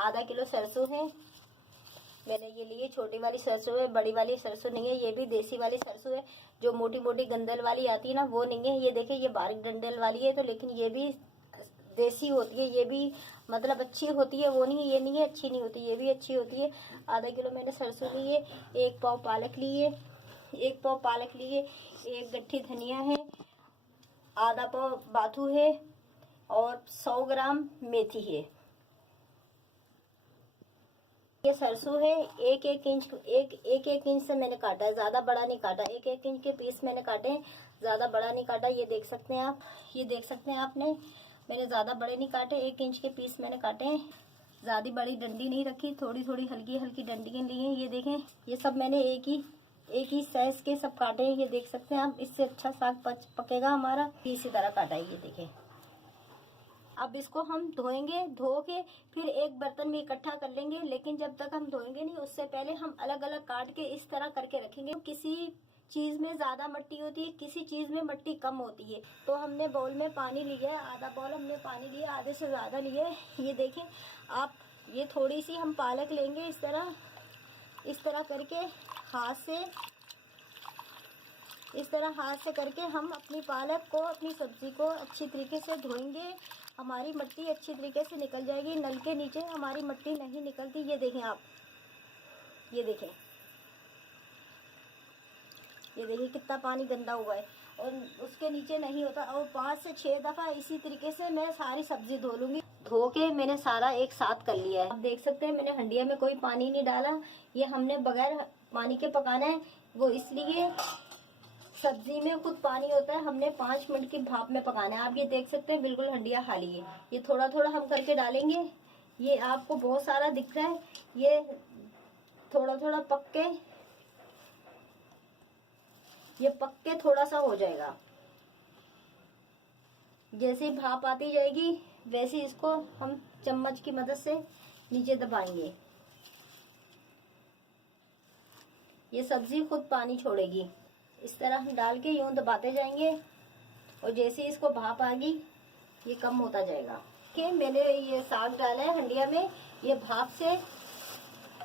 आधा किलो सरसों है मैंने ये लिए। छोटी वाली सरसों है, बड़ी वाली सरसों नहीं है। ये भी देसी वाली सरसों है, जो मोटी मोटी गंदल वाली आती है ना, वो नहीं है। ये देखिए, ये बारीक डंडल वाली है, तो लेकिन ये भी देसी होती है। ये भी मतलब अच्छी होती है, वो नहीं, ये नहीं है अच्छी नहीं होती, ये भी अच्छी होती है। आधा किलो मैंने सरसों लिए, 1 पाव पालक लिए, 1 पाव पालक लिए, 1 गट्ठी धनिया है, आधा पाव बाथू है और 100 ग्राम मेथी है। ये सरसों है, एक एक इंच से मैंने काटा है, ज्यादा बड़ा नहीं काटा। 1 इंच के पीस मैंने काटे हैं, ज्यादा बड़ा नहीं काटा। ये देख सकते हैं आप, ये देख सकते हैं आपने, मैंने ज्यादा बड़े नहीं काटे, 1 इंच के पीस मैंने काटे हैं। ज्यादा बड़ी डंडी नहीं रखी, थोड़ी थोड़ी हल्की हल्की डंडियां ली हैं। ये देखें, ये सब मैंने एक ही साइज के सब काटे हैं। ये देख सकते हैं आप, इससे अच्छा साग पकेगा हमारा। इसी तरह काटा है, ये देखें। अब इसको हम धोएंगे, धो के फिर एक बर्तन में इकट्ठा कर लेंगे। लेकिन जब तक हम धोएंगे नहीं, उससे पहले हम अलग अलग काट के इस तरह करके रखेंगे। किसी चीज में ज्यादा मिट्टी होती है, किसी चीज में मिट्टी कम होती है। तो हमने बाउल में पानी लिया है, आधा बाउल हमने पानी लिया, आधे से ज्यादा लिए। ये देखें आप, ये थोड़ी सी हम पालक लेंगे, इस तरह करके हाथ से करके हम अपनी पालक को, अपनी सब्जी को अच्छी तरीके से धोएंगे। हमारी मिट्टी अच्छी तरीके से निकल जाएगी। नल के नीचे हमारी मिट्टी नहीं निकलती। ये देखें आप, ये देखें कितना पानी गंदा हुआ है और उसके नीचे नहीं होता। और 5 से 6 दफा इसी तरीके से मैं सारी सब्जी धो लूंगी। धो के मैंने सारा एक साथ कर लिया है। आप देख सकते हैं, मैंने हंडिया में कोई पानी नहीं डाला। ये हमने बगैर पानी के पकाना है, वो इसलिए सब्जी में खुद पानी होता है, हमने 5 मिनट की भाप में पकाना है। आप ये देख सकते हैं, बिल्कुल हंडिया खाली है। ये थोड़ा थोड़ा हम करके डालेंगे। ये आपको बहुत सारा दिख रहा है, ये थोड़ा थोड़ा पक के थोड़ा सा हो जाएगा। जैसे ही भाप आती जाएगी, वैसे इसको हम चम्मच की मदद से नीचे दबाएंगे। ये सब्जी खुद पानी छोड़ेगी। इस तरह हम डाल के यूं दबाते जाएंगे और जैसे इसको भाप आ गई, ये कम होता जाएगा। कि मैंने ये साग डाला है हंडिया में, ये भाप से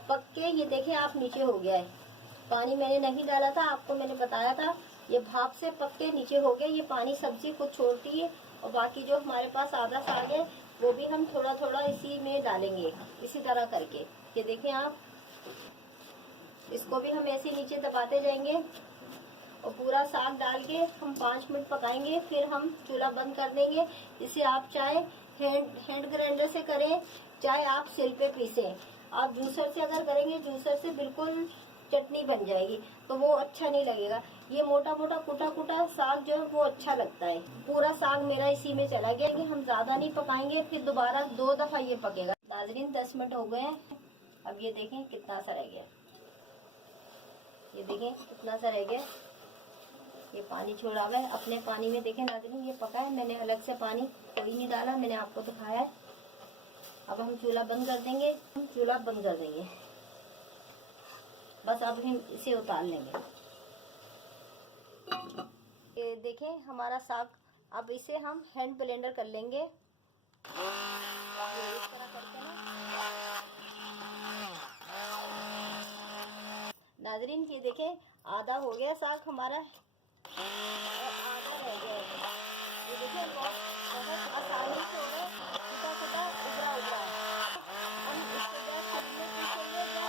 पक के, ये देखें आप, नीचे हो गया है। पानी मैंने नहीं डाला था, आपको मैंने बताया था। ये भाप से पक के नीचे हो गया। ये पानी सब्जी खुद छोड़ती है। और बाकी जो हमारे पास आधा साग है, वो भी हम थोड़ा थोड़ा इसी में डालेंगे, इसी तरह करके। ये देखें आप, इसको भी हम ऐसे नीचे दबाते जाएंगे और पूरा साग डाल के हम 5 मिनट पकाएंगे। फिर हम चूल्हा बंद कर देंगे। इसे आप चाहे हैंड ग्राइंडर से करें, चाहे आप सिल पे पीसें। आप जूसर से अगर करेंगे, जूसर से बिल्कुल चटनी बन जाएगी, तो वो अच्छा नहीं लगेगा। ये मोटा मोटा कुटा साग जो है वो अच्छा लगता है। पूरा साग मेरा इसी में चला गया कि हम ज्यादा नहीं पकाएंगे, फिर दोबारा 2 दफा ये पकेगा। नाज़रीन, 10 मिनट हो गए हैं। अब ये देखें कितना सा रह गया, ये देखें कितना सा रह गया। ये पानी छोड़ा हुआ है अपने पानी में। देखें नाज़रीन, ये पका है, मैंने अलग से पानी कोई नहीं डाला, मैंने आपको दिखाया है। अब हम चूल्हा बंद कर देंगे, बस अब हम इसे उतार लेंगे। ये देखें हमारा साग। अब इसे हम हैंड ब्लेंडर कर लेंगे, ये इस तरह करके ना। नाज़रीन, ये देखें आधा हो गया साग हमारा और आधा रह गया है। ये देखें बहुत आसानी से हो गया, छोटा उबरा है। हम इसको गैस में पीसेंगे या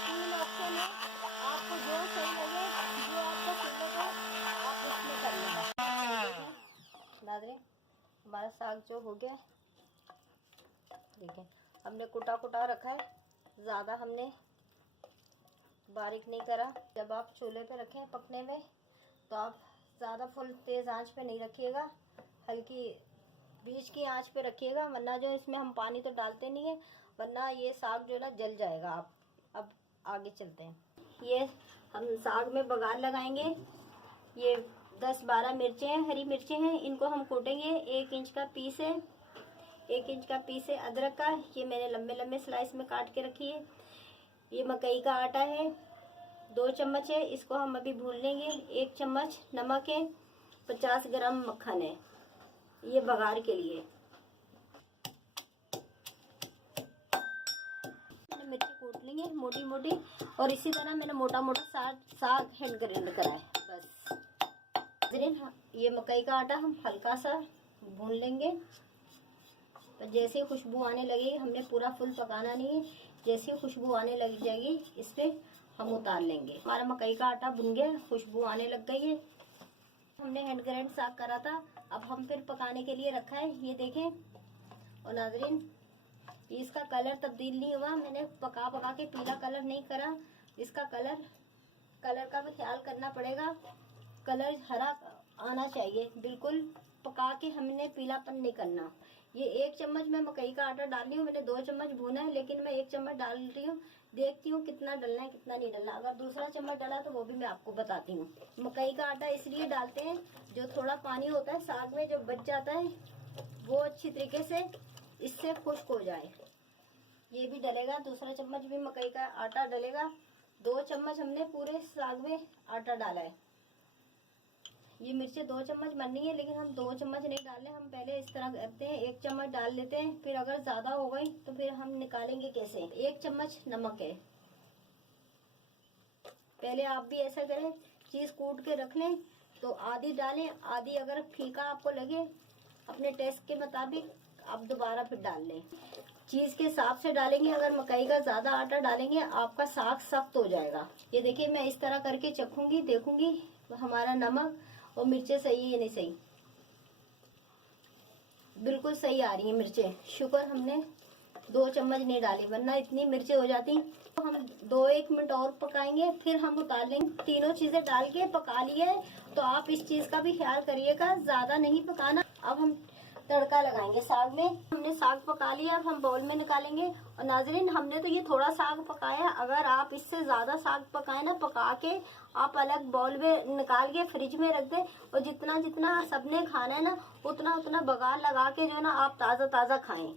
तीन ऑप्शन है, आपको जो सही लगे, जो आपको सुनने को आप उसमें कर लेंगे। नाज़रीन, हमारा साग जो हो गया, देखें हमने कुटा रखा है, ज़्यादा हमने बारीक नहीं करा। जब आप चूल्हे पे रखें पकने में, तो आप ज़्यादा फुल तेज़ आंच पे नहीं रखिएगा, हल्की बीच की आंच पे रखिएगा, वरना जो इसमें हम पानी तो डालते नहीं है, वरना ये साग जो है ना जल जाएगा। आप अब आगे चलते हैं। ये हम साग में बघार लगाएंगे। ये 10-12 मिर्चें हैं, हरी मिर्चें हैं, इनको हम कूटेंगे। 1 इंच का पीस है, 1 इंच का पीस है अदरक का, ये मैंने लंबे लंबे स्लाइस में काट के रखी है। ये मकई का आटा है, 2 चम्मच है, इसको हम अभी भून लेंगे। 1 चम्मच नमक है, 50 ग्राम मक्खन है, ये बघार के लिए। काट लेंगे मोटी मोटी। और इसी तरह मैंने मोटा मोटा साग हैंड ग्राइंड करा है बस। ये मकई का आटा हम हल्का सा भून लेंगे। तो जैसे ही खुशबू आने लगेगी, हमने पूरा फुल पकाना नहीं है, जैसे ही खुशबू आने लग जाएगी इस पे हम उतार लेंगे। हमारा मकई का आटा भुन गया, खुशबू आने लग गई है। हमने हैंड ग्राइंड साग करा था, अब हम फिर पकाने के लिए रखा है, ये देखें। और नाज़रीन, इसका कलर तब्दील नहीं हुआ, मैंने पका पका के पीला कलर नहीं करा। इसका कलर का भी ख्याल करना पड़ेगा, कलर हरा आना चाहिए बिल्कुल। पका के हमने पीलापन नहीं करना। ये 1 चम्मच मैं मकई का आटा डाल रही हूँ, मैंने 2 चम्मच भूना है, लेकिन मैं 1 चम्मच डाल रही हूँ। देखती हूँ कितना डालना है कितना नहीं डालना। अगर दूसरा चम्मच डाला तो वो भी मैं आपको बताती हूँ। मकई का आटा इसलिए डालते हैं, जो थोड़ा पानी होता है साग में जो बच जाता है, वो अच्छी तरीके से इससे खुश्क हो जाए। ये भी डलेगा, दूसरा चम्मच भी मकई का आटा डलेगा। 2 चम्मच हमने पूरे साग में आटा डाला है। ये मिर्चें 2 चम्मच बननी है, लेकिन हम 2 चम्मच नहीं डाल रहे, हम पहले इस तरह करते हैं, 1 चम्मच डाल लेते हैं। फिर अगर ज्यादा हो गई तो फिर हम निकालेंगे कैसे। 1 चम्मच नमक है, पहले आप भी ऐसा करें, चीज कूट के रख लें तो आधी डालें, आधी अगर फीका आपको लगे अपने टेस्ट के मुताबिक आप दोबारा फिर डाल लें। चीज के हिसाब से डालेंगे, अगर मकई का ज्यादा आटा डालेंगे आपका साग सख्त हो जाएगा। ये देखिए, मैं इस तरह करके चखूंगी, देखूंगी हमारा नमक और मिर्चें सही है या नहीं सही। बिल्कुल सही आ रही है मिर्चें, शुक्र हमने 2 चम्मच नहीं डाली, वरना इतनी मिर्चें हो जाती। तो हम 2-1 मिनट और पकाएंगे, फिर हम उतार लेंगे। तीनों चीजें डाल के पका लिए है, तो आप इस चीज का भी ख्याल करिएगा, ज्यादा नहीं पकाना। अब हम तड़का लगाएंगे साग में। हमने साग पका लिया, अब हम बाउल में निकालेंगे। और नाज़रीन, हमने तो ये थोड़ा साग पकाया, अगर आप इससे ज्यादा साग पकाए ना, पका के आप अलग बाउल में निकाल के फ्रिज में रख दें। और जितना जितना सबने खाना है ना, उतना उतना बघार लगा के जो है ना आप ताज़ा ताज़ा खाएं।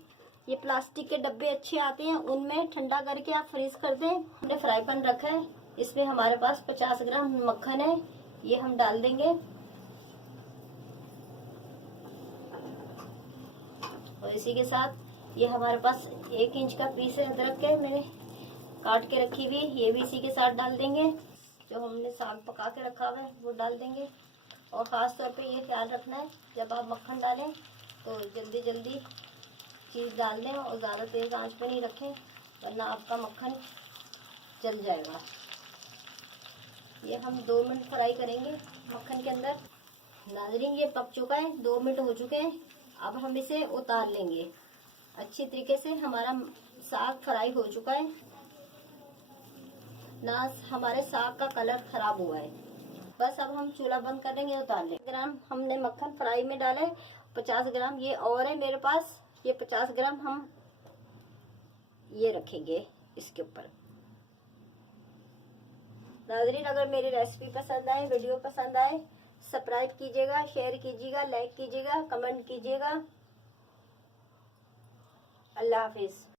ये प्लास्टिक के डब्बे अच्छे आते हैं, उनमें ठंडा करके आप फ्रीज कर दें। हमने फ्राई पैन रखा है, इसमें हमारे पास 50 ग्राम मक्खन है, ये हम डाल देंगे। और इसी के साथ ये हमारे पास 1 इंच का पीस है अदरक के, मैंने काट के रखी हुई, ये भी इसी के साथ डाल देंगे। जो हमने साग पका के रखा हुआ है वो डाल देंगे। और ख़ास तौर पे ये ख्याल रखना है, जब आप मक्खन डालें तो जल्दी जल्दी चीज़ डाल दें और ज़्यादा तेज़ आंच पे नहीं रखें, वरना आपका मक्खन जल जाएगा। ये हम 2 मिनट फ्राई करेंगे मक्खन के अंदर। नाज़रीन, ये पक चुका है, 2 मिनट हो चुके हैं। अब हम इसे उतार लेंगे। अच्छी तरीके से हमारा साग फ्राई हो चुका है ना, हमारे साग का कलर खराब हुआ है। बस अब हम चूल्हा बंद कर देंगे, उतार लेंगे। ग्राम हमने मक्खन फ्राई में डाले, 50 ग्राम ये और है मेरे पास, ये 50 ग्राम हम ये रखेंगे इसके ऊपर। नाज़रीन, अगर मेरी रेसिपी पसंद आए, वीडियो पसंद आए, सब्सक्राइब कीजिएगा, शेयर कीजिएगा, लाइक कीजिएगा, कमेंट कीजिएगा। अल्लाह हाफिज़।